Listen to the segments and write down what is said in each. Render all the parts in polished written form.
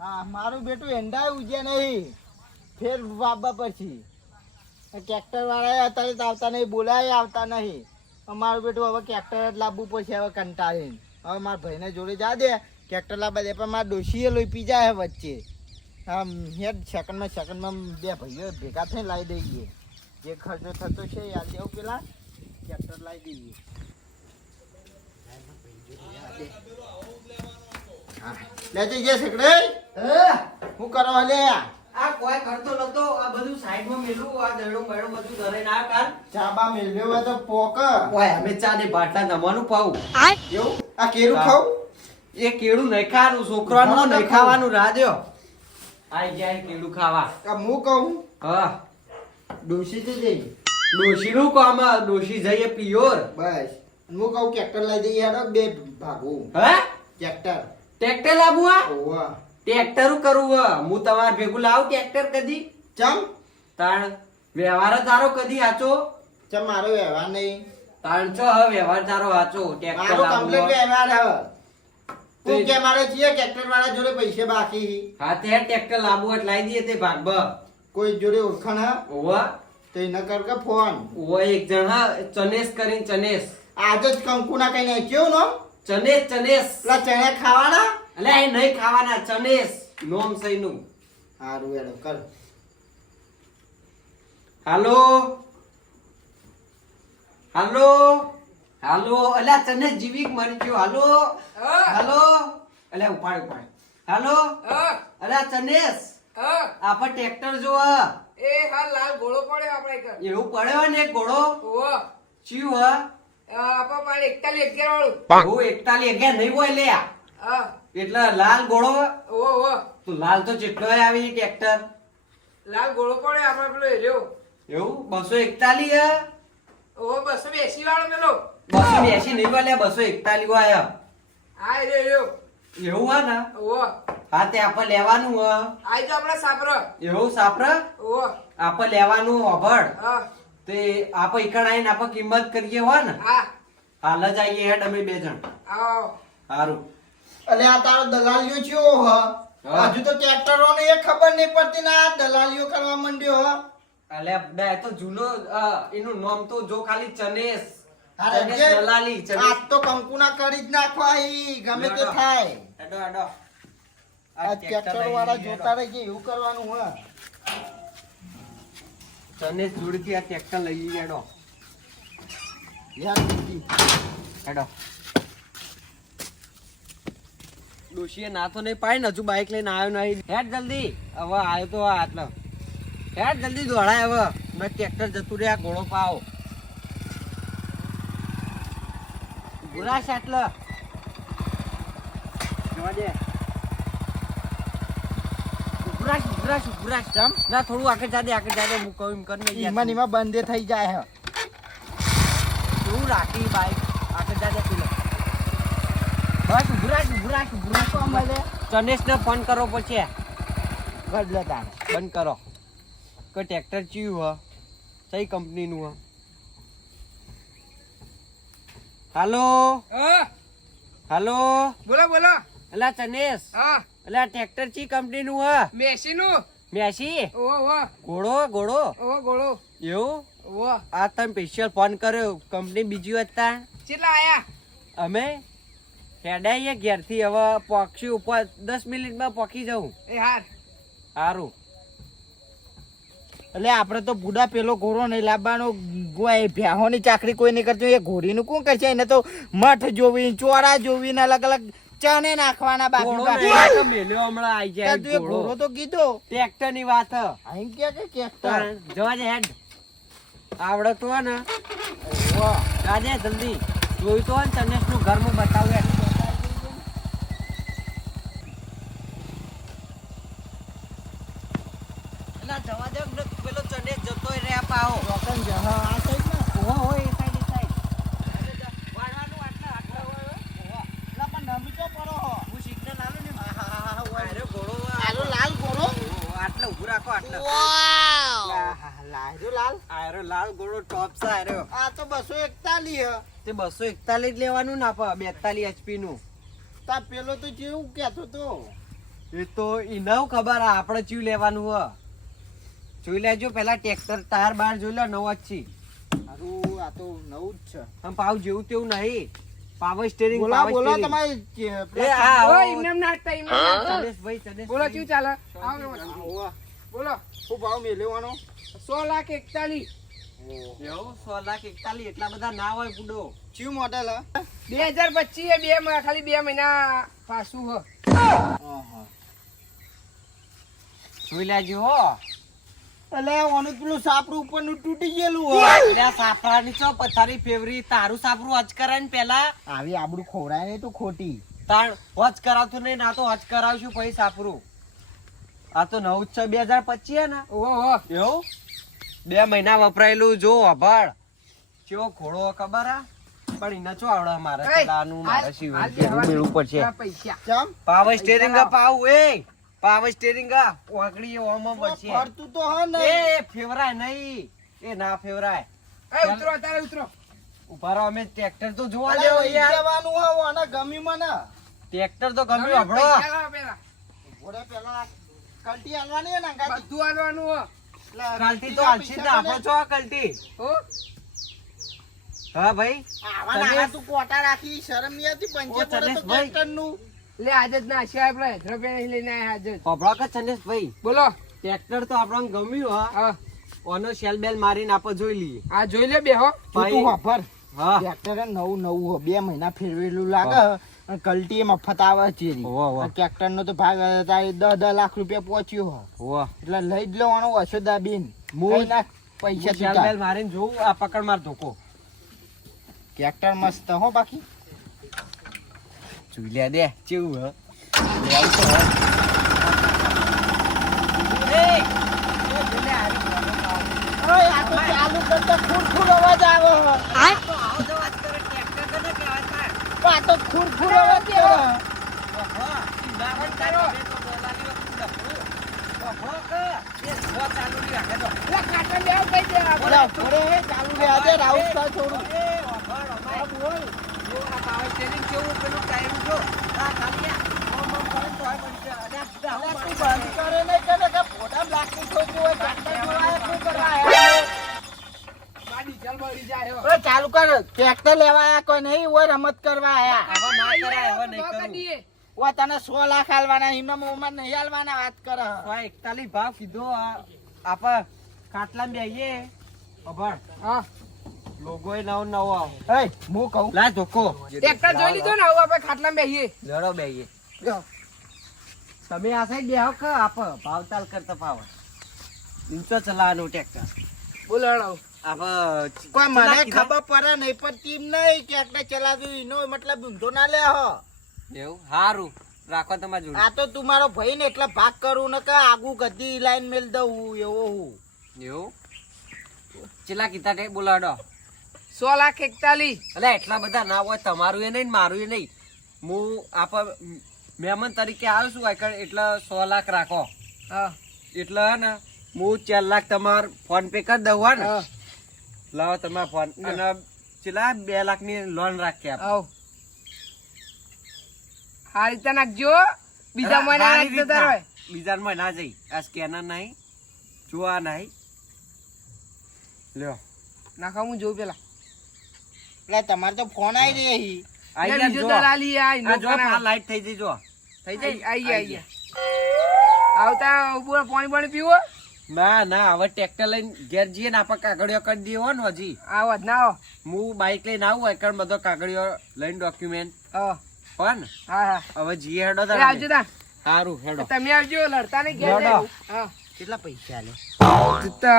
હા મારું બેટું એંડાય ઉજે નહીં ફેર વાબા પછી ટ્રેક્ટર વાળા અત્યારે તો આવતા નહીં બોલાય આવતા નહીં મારું બેટું હવે ટ્રેક્ટર જ લાવવું પડશે હવે કંટાળીને હવે મારા ભાઈને જોડે જા દે ટ્રેક્ટર લાવવા દે પણ મારા ડોશીએ લોહી પી જાય વચ્ચે આમ હેડ સેકન્ડમાં બે ભાઈઓ ભેગા થઈને લાવી દઈએ જે ખર્ચો થતો છે યાદ દેવું પેલા ટ્રેક્ટર લાવી દઈએ લેતી જે સેકડે હું કરવા લે આ કોઈ કરતો નતો આ બધું સાઈડમાં મેલું આ દડો મેળો બધું ધરે ના કાલ ચાબા મેલ્યો હોય તો પોક ઓય અમે ચા ને બાટલા નમવાનું પાઉં એવું આ કેરું ખાવ એ કેળું નહીં ખાવાનું છોકરાનું નહીં ખાવાનું રાજો આઈ જાય કેળું ખાવા આ હું કહું હા ડોશી તો જઈ ડોશીનું કામ ડોશી જઈએ પિયોર બસ હું કહું ટ્રેક્ટર લઈ દઈએ હેડો બે ભાગું હે ટ્રેક્ટર ટ્રેક્ટર લાવું આ ઓવા ટ્રેક્ટર કરવું હું તમાર ભેગું લાવું ટ્રેક્ટર કદી ચમ તાણ વ્યવહાર તારો કદી હાચો ચમ મારો વ્યવહાર નહીં તાણ છો હવે વ્યવહાર તારો હાચો ટ્રેક્ટર મારો કમ્પ્લીટ લાવું વ્યવહાર હવે તું કે મારે છીએ ટ્રેક્ટર વાળા જોડે પૈસા બાકી હા તે ટ્રેક્ટર લાવું એટલે લાવી દઈએ તે ભાગબ કોઈ જોડે ઓળખાણ હા ઓવા તો એને કર કે ફોન ઓવા એક જણ હા ચનેશ કરીને ચનેશ આજે જ કંકુના કઈ નાખ્યો નો ચનેશ પેલા ચણા ખાવાના અલે એ નહીં ખાવાના ચનેશ નોમ સઈનું હારું હેડો કર હાલો હાલો હાલો અલ્યા ચનેશ જીવીક મરી ગયો હાલો હાલો અલ્યા ઉપાડ હાલો અલ્યા ચનેશ આપા ટ્રેક્ટર જો એ હા લાલ ઘોડો પડ્યો આપણે ઘર એવું પડ્યો ને એક ઘોડો ઓવો ચીવ હા આપા પાડે 41 વાળું હું 41 11 નહીં હોય લે હા એટલે લાલ ઘોડો ઓવો ઓવો તો લાલ તો જેટલો આવી ટ્રેક્ટર લાલ ઘોડો પડ્યો આપણે પેલો હેર્યો એવું 241 હે ઓવો 280 વાળો પેલો 280 નહીં વાલે 241 આયા હા હેર્યો એવું હે ને ઓવો હા તે આપણે લેવાનું હ આઈ જો આપણે સાપરો એવું સાપરા ઓવો આપણે લેવાનું અભડ હા તે આપણે ઈકણ આવીને આપણે કિંમત કરીએ હો ને હા હાલ જ આવીએ હેડ અમે બે જણ આવો સારું અલે આ તારો દલાલિયો થયો હ હા. હજુ તો ટ્રેક્ટરો ને એ ખબર નહીં પડતી ને આ દલાલિયો કરવા માંડ્યો હ અલે બે તો જૂનો એનું નામ તો જો ખાલી ચનેશ અરે ચનેશ જે દલાલી આજ ચનેશ તો કંકુના કરી જ નાખવા ઈ ગમે તે થાય હેડો હેડો આ ટ્રેક્ટર વાળા જોતા રહી ગયા એવું કરવાનું હ ચનેશ જોડથી આ ટ્રેક્ટર લઈ જઈએ હેડો યાર દીદી. હેડો ડોશીએ ના તો નહીં પાય ને હજુ બાઈક લઈને આવ્યો નહીં હેડ જલ્દી હવે આવ્યો તો આટલો હેડ જલ્દી દોડાય હવે મેં ટ્રેક્ટર જતું રહ્યા ઘોડો પાવો ગુરાશ આટલો જોવા દે ઉભરાશ ચમ? ના થોડું આગળ જા દે હું કહું એમ કર ને ઈમાં ને ઈમાં બંધે થઈ જાય હે કેવું રાખી બાઈક આગળ જા દે પેલો બસ ઉભરાશ તો મળે ચનેશને ફોન કરો પછી ગડલે તાણ બંધ કરો કોઈ ટ્રેક્ટર ચીયું હ કઈ કંપનીનું હ હાલો હા હાલો બોલો બોલો એલા ચનેશ હા એલા ટ્રેક્ટર ચી કંપનીનું હ મેસી નું મેસી ઓવો ઓવો ઘોડો ઓવો ઘોડો એવું ઓવો આ તમે સ્પેશિયલ ફોન કર્યો કંપની બીજી હતા કેટલા આયા અમે હેડાઈએ ઘેરથી હવે પોક્ષી ઉપર 10 મિનિટમાં પોકી જવું એ હાર સારું એટલે આપણે તો બુડા પેલો ઘોડો નહીં લાવવાનો ભેહોની ચાકરી કોઈ નહીં કરતું એ ઘોડીનું કોણ કરશે એને તો મઠ જોવી ચોરા જોવી ને અલગ અલગ ચણે નાખવાના ઘોડો બાકી નહીં તો મેલ્યો હમણાં આઈ જાય તું એ ઘોડો તો કીધો ટ્રેક્ટર ની વાત હ. અહીં કે ટ્રેક્ટર જવા દે હેડ આવડે તો હે ને જાજે જલ્દી જોયું તો હે ને ચનેશ નું ઘર માં બતાવે એલા જવા દે ને પેલો ચનેશ જતોય રે પાહો રોકન જ હા આ સાઈડ ને ઓહો એ સાઈડ વાળવાનું આટલા હોય ના પણ નમી તો પડો હો હું સિગ્નલ આલું ને અરે ઘોડો આલો લાલ ઘોડો આટલા ઉભું રાખો આટલા લાજો લાલ આયરો લાલ ઘોડો ટોપ છે આયરો આ તો 241 હ તે 241 જ લેવાનું ના પા 42 HP નું તા પેલો તો જેવું કેતો તો એ તો ઈને ખબર આ આપણે ચીવ લેવાનું હ જોઈ લેજો પેલા ટ્રેક્ટર ટાયર બાર જોઈ લો નવો જ છે હારું આ તો નવું જ છે. આમ પાવ જેવું તેવું નહીં પાવર સ્ટીરિંગ બોલો પાવર બોલો સ્ટીરિંગ તમારે એ આ ઓય એમને એમ નાખતા એમને એમ નાખતા. ચનેશભાઈ ચનેશભાઈ. બોલો શું ચાલે આવો ને. આવો. બોલો શું ભાવ મેલ્યો 1,41,000 એવું 1,41,000 એટલા બધા ના હોય બુડો ચિયું મોડેલ 2025 એ ખાલી 2 મહિના પાછું હ જોઈ લેજો હો એટલે ઓનું પેલું સાપરું ઉપરનું તૂટી ગયેલું હોય એટલે આ સાફરાની ચો પથારી ફેવરી તારું સાફરું હજ કરાય ને પેલા આવી આબડું ખોરાય નહીં તો ખોટી તાણ હજ કરાવતું નહીં ના તો હજ કરાવશું પછી સાફરું આ તો 9/6/2025 હે ને ઓહો એવું 2 મહિના વપરાયેલું જો અભળ કેવો ઘોડો ખબર આ પણ એને શું આવડે મારે એય, ચલાવવાનું મારે હાલ શીવવાનું દે, કેવું મેળવું પડશે આ પૈસા ચમ પાવર સ્ટીરિંગ પાવ એ પાવર સ્ટીરિંગ ઓગળી ઓમ પડશે ફરતું તો હ ને એ ફેવરાય નહીં એ ના ફેવરાય એ ઉતરો તારે ઉતરો ઉભા રહો અમે ટ્રેક્ટર તો જોવા અરે દેવો લઈ યાર જવાનું હોય ઓને ગમી મને ટ્રેક્ટર તો ગમ્યું તમે હબળો પૈસા લાવો પેલા. ઘોડે પેલા કલ્ટી આલવાની હે ને અંગાથી. બધું આલવાનું હો. એટલે કલટી તો પૈસા હાલશી ને આપો મને- છો કલટી હો હા ભાઈ આવા તને- નાના તું કોટા રાખી શરમ નહીં આવતી ઓ, 50 વર્ષ તો તનેશભાઈ. ટ્રેક્ટરનું. લે આજે જ ના છે આપણે હૈદરાબાદ લઈને આયા આજે જ. પબળો કે ચનેશભાઈ બોલો ટ્રેક્ટર તો આપણને ગમ્યું હા હા ઓનો શેલ બેલ મારીને આપણે જોઈ લઈએ આ જોઈ લે બે હો તું તું વાપર. હા ટ્રેક્ટર હે નવું નવું હો. 2 મહિના ફેરવેલું લાગે અને કલ્ટી એ મફત આવે ચેરી. હોવે, હોવે. આ ટ્રેક્ટરનો તો ભાગ તારે 10 લાખ રૂપિયા પહોંચ્યો હો. વાહ એટલે લઈ જ લેવાનો હશો દાબીન. હું- કઈ નાખ પૈસા શેલ તું બેલ મારીને જોઉં આ પકડ માર ધોકો ટ્રેક્ટર મસ્ત હો બાકી. જોઈ લે દે કેવું હ લેવું તો હ. એ, જોઈ લે હારી પ્રોબ્લેમ ઓય આ તો ચાલુ કરતા ખુરખુર અવાજ આવે હો. આવે. તો આવો જો વાત કરે ટ્રેક્ટર કને કહેવાય તાર. આ તો ખુરખુર અવાજ કરે. ઓહો, ચિંગાવણ તારો. બે તો બોલાવી વખત ડફરું. ઓહો કે, એ જો ચાલુ ની રાખે તો. લે કાકા બે કઈ દે બોલા, ઘોડે ચાલુ રે આજે રાઉત કા છોડું. એ, ઓહો, ઓહો. જો આ પાવર સ્ટીરિંગ કેવું પેલું ટાયર જો. આ ખાલી આ ઓમ ઓમ કરે તોય બનશે. અને આ અરે ડાઉન તું બંધ કરે નહીં કે ને કે ફોટા બ્લાસ્ટિક થઈ ગયું હોય, ટ્રેક્ટર જોવાય શું કરવા આયા? બા ડીઝલ બળી જાય હો ઓય ચાલુ કર. ટ્રેક્ટર લેવા આયા કોઈ નહીં હોય, રમત કરવા આયા. હવે ના કરાય, હવે નહીં તો કરું. કરીએ. ઓય તને 100 લાખ આલવાના, એમના મોંમાં નહીં આલવાના, વાત કર. 141 ભાવ કીધો આપા ખાટલા બેહીએ અભણ હા લોગો એ નવો નવો આવો એય, હું કહું. લા ધોકો ટ્રેક્ટર જોઈ લીધો ને હવે આપણે ખાટલામાં બેહીએ લડો બેહીએ તમે આ સાઈડ બેહો કે આપ ભાવતાલ કરતા પાવ ઇંચો ચલાવવાનું ટ્રેક્ટર બોલો હળો આપ કોઈ મને ખબર પડે નહીં પણ ટીમ નહીં ટ્રેક્ટર ચલાવ્યું એનો મતલબ ઊંધો ના લે હો. એવું હારું રાખો તમાર જોડે આ તો તું મારો ભાઈ ને એટલે ભાગ કરું ને કે આગુ ગધી લાઈન મેલ દઉં એવો હું. એવું ચેલા કીધા તે બોલાડો 1,41,000 એટલે એટલા બધા ના હોય તમારું એ નહીં ને મારું એ નહીં હું આપ મહેમાન તરીકે આવ્યો છું આકડ એટલે 100 લાખ રાખો હા એટલે હે ને હું 4 લાખ તમાર ફોન પે કરી દઉં હે ને હા લાવો તમારા ફોન અને ચેલા 2 લાખ ની લોન રાખી આપ આવ આ રીતે નાખજો બીજા મહિના હારી નાખતો રીતના. તારો બીજા માં ના જઈ આ સ્કેનર નહીં જોવા નહીં લ્યો નાખા હું જોઉં પેલા એટલે તમારે તો ફોન આવી રહી. આઈ લે, ગયા બીજો જો દલાલી આ આ ઇનો જો આ લાઈટ થઈ જઈ જો થઈ આઈ જાય આઈ આવતા ઉપર પાણી પાણી પીવો ના ના હવે ટ્રેક્ટર લઈને ઘેર જઈએ ને આપણે કાગળિયો કરી દઈએ હો ને હજી આવો જ ના આવો હું બાઈક લઈને આવું એકણ બધો કાગળિયો લઈને ડોક્યુમેન્ટ હા પણ હા હા હવે જીએ હેડો એ આવજો તા સારું હેડો તમે આવજો લડતા ને ઘેર લડો. જઈ. હા કેટલા પૈસા લે? તો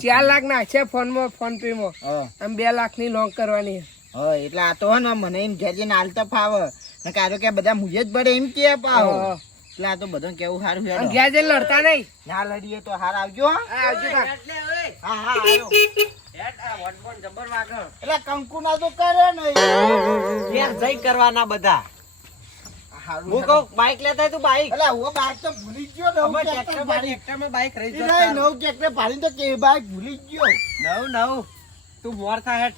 4 લાખ ના છે ફોનમાં ફોન પે માં હા આમ 2 લાખ ની લોન કરવાની છે. હા, એટલે આ તો હે ને મને એમ ઘેર જઈને હાલતા ફાવે ને કારો કે બધા મુજે જ ભરે એમ કે પાવો. હા. એટલે આ તો બધાને કેવું સારું આમ હેડો. ઘેર જઈને લડતા નહીં ના લડીએ તો હાર આવજો હો. હા, આવજો તા હા હા આવ્યો. હેડ આ વોટ જબર વાગળ એટલે કંકુ ના તો કરે નહીં. ઘેર જઈ કરવાના બધા હારું હું હેડો. કહું બાઈક લેતા તું બાઈક એટલે હું બાઈક તો ભૂલી જ ગયો. નવું ટ્રેક્ટર ભાડી. ટ્રેક્ટરમાં બાઈક રહી એટલે નવું ટ્રેક્ટર ભાડી તો કે બાઈક ભૂલી જ ગયો. નવ તું મોર થા હેડ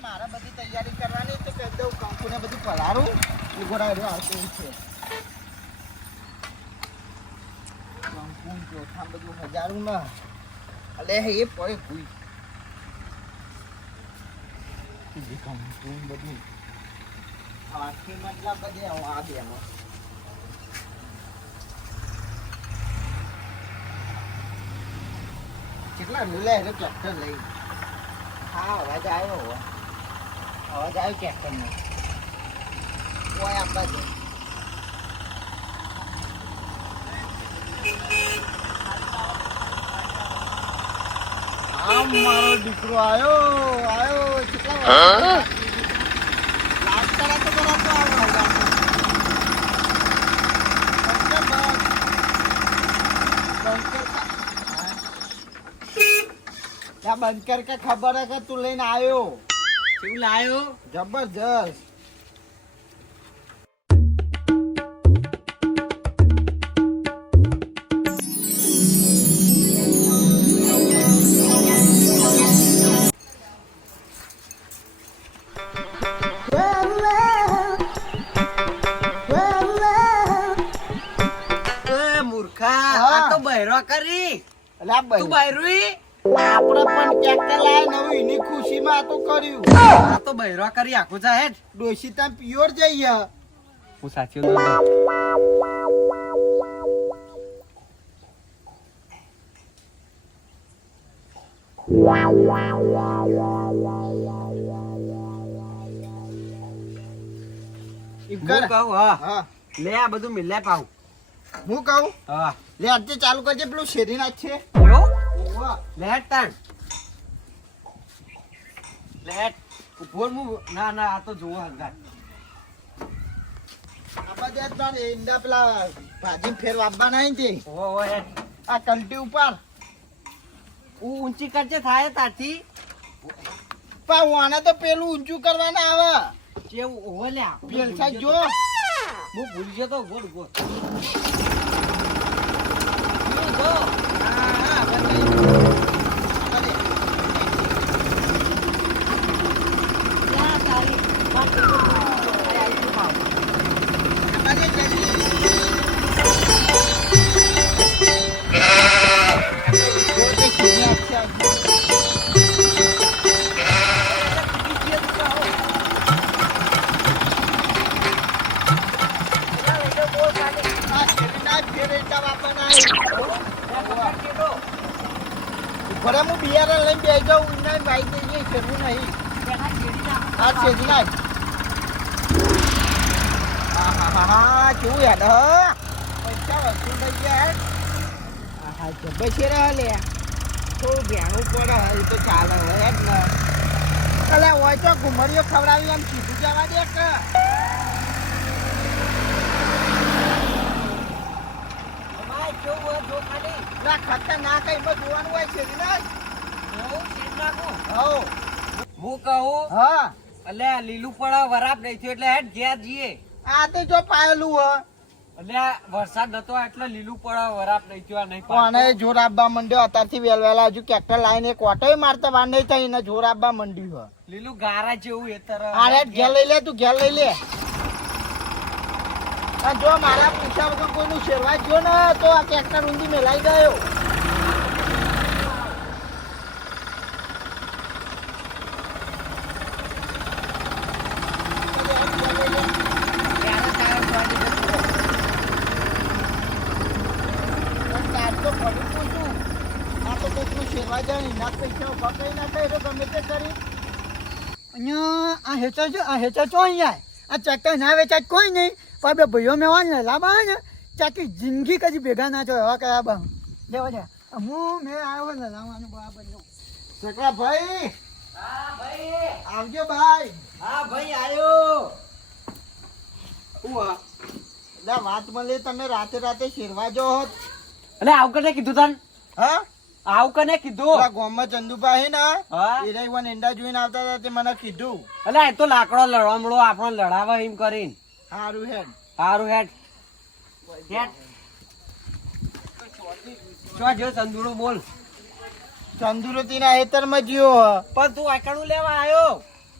મારે બધી તૈયારી કરવાની તો કહી દઉં કંકુને બધું પલાળું એ ગોળા આવતું છે કંકુ ચોથા બધું હજારું ના અલે એ પડે ભૂઈ કંકુ બધું આખી મતલબ બધે આ બેમાં કેટલા લે ટ્રેક્ટર લઈ હા અવાજ આવ્યો ટ્રેક્ટરનો કોઈ આપવા દે આમ મારો દીકરો આવ્યો કેટલા લાસ્ટ કરા તો બંધ કર કે ખબર હે કે તું લઈને આવ્યો શું લાયો? જબરજસ્ત મૂર્ખા હા. આ તો બહેરો કરી અલા તું બહેરુઈ આપણે પણ ટ્રેક્ટર લાયા નવું એની ખુશીમાં આ તો કર્યું આ તો બહેરો કરી આખું છે હેડ ડોશી ત્યાં પ્યોર જઈએ હું સાચું દઉં એમ હું કર કહું હા હા લે આ બધું મિલે પાઉં હું કહું હા લે આજે ચાલુ કરજે પેલું શેરી નાખ છે એવું? લે હેડ તાણ લે હેડ ઉભો હું ના ના આ તો જોવો હંગાત આપા દે તાર ઈંડા પેલા ભાજી ફેર વાપવાના નહીં તે ઓ હેડ આ કલટી ઉપર ઊંચી કરજે થાય તારથી પણ વાના તો પેલું ઊંચું કરવાના આવે જેવું ઓવે લ્યા પેલ સાઈડ જો હું ભૂલી જતો ગોળ ગોળ હા બસ અરે અરે જલ્દી ગોળ કે શીને આખી આ શેરી ના ફેર ઈંડા વાપવાના ભરે હું બિયારણ લઈને બેસી જાઉં ઈંડા બાઈક દઈએ ફેરવું નહીં આ શેરી ના હા કેવું યાદ હ પૈસા વસ્તુ થઈ ગયા હા જબ્બે છે રે લે થોડું ભેણું પડે એ તો ચાલે હે જ ને અલે હોય તો ઘુમરીઓ ખવડાવી આમ સીધું જવા દે કે ના ખતરનાક એમાં જોવાનું હોય છે હું કહું હા એટલે આ લીલું પડા વરાપ નહીં થયો એટલે હેડ ઘેર જઈએ આ તો જો પાયેલું હ એટલે આ વરસાદ નતો એટલે લીલું પડા વરાપ નહીં થયો આ નહીં કોને જોર આપવા માંડ્યો અત્યારથી વેલવેલા હજુ ટ્રેક્ટર લાઈને એક ઓટોય મારતા વાર નહીં થઈ એને જોર આપવા માંડ્યું હ લીલું ગારા જેવું એ તરફ અરે ઘેર લઈ લે તું ઘેર લઈ લે આ જો મારા પૂછ્યા વગર કોઈનું શેરવા ગયો ને તો આ ટ્રેક્ટર ઊંધી મેલાઈ ગયો અહીંયા આ હેચર જો આ હેચર ચો અહીંયા આ ટ્રેક્ટર ના વેચાય કોઈ નહીં પણ બે ભાઈઓ મેં હોય ને લાંબા હોય ને ચાકી જિંદગી કદી ભેગા ના થયો એવા કયા બા લેવા જા હું મેં આવ્યો ને લાવવાનું બરાબર સકરા ભાઈ હા ભાઈ આવજો ભાઈ હા ભાઈ આયો હું વાત મળે તમે રાતે રાતે શેરવા જો હોત એટલે આવું કને કીધું તન હા આવું કને કીધું પેલા ગામમાં ચંદુભાઈ ને હા એ રહીવાન ઈંડા જોઈને આવતા હતા તે મને કીધું એટલે એ તો લાકડો લડવામડો આપણો લડાવે એમ કરીને હારું હેડ હારું હેડ હેડ ચો જો ચંદુડો બોલ તંદુરતીના હેતરમાં જ્યો પણ તું આકણું લેવા આવ્યો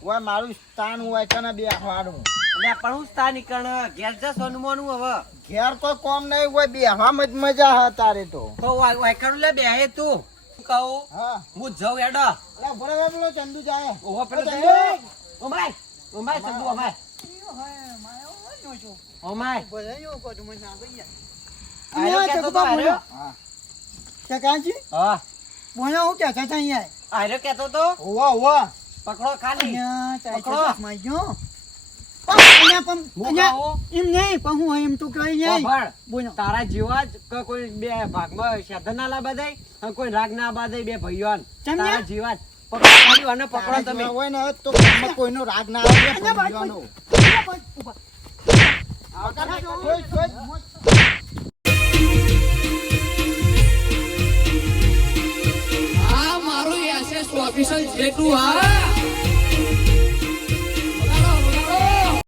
ઓય મારું સ્થાન હોય કને બેહવાનું એટલે પણ હું સ્થાન નીકળ ઘેર જા સોનમોનું હવે ઘેર કોઈ કોમ નહીં હોય બેહવામાં જ મજા હા તારે તો તો આકણું લે બેહે તું શું કહું હા હું જઉં એડો અરે બરાબર બોલો ચંદુ જાય ઓહો પેલો Chandu! Oh my oh my Chandu oh my oh my આયો કેતો તો આયો હા ચકાજી હા બોલો હું કે છે અહીંયા આયો કેતો તો ઓવા ઓવા પકડો ખાલી અહીંયા પકડો. ચાઈ ગયો અહીંયા પણ હું અહીંયા કહું એમ નહીં પણ હું એમ તું કહી નહીં સાંભળ. બોલો તારા જેવા જ કોઈ બે ભાગમાં સાધન ના લાવવા દે અને કોઈ રાગ ના બાદે બે ભાઈઓ ચમ તારા યાર? જેવા જ પકડો ખાલી અને પકડો તારા તમે જેવા હોય ને તો ઘરમાં કોઈનો રાગ ના આવે અહીંયા ભાઈ, ભૂલવાનો. અહીંયા ભાઈ, ઊભા. કોઈ- કોઈ- આ મારું એસએસ ઓફિસર જેટલું હા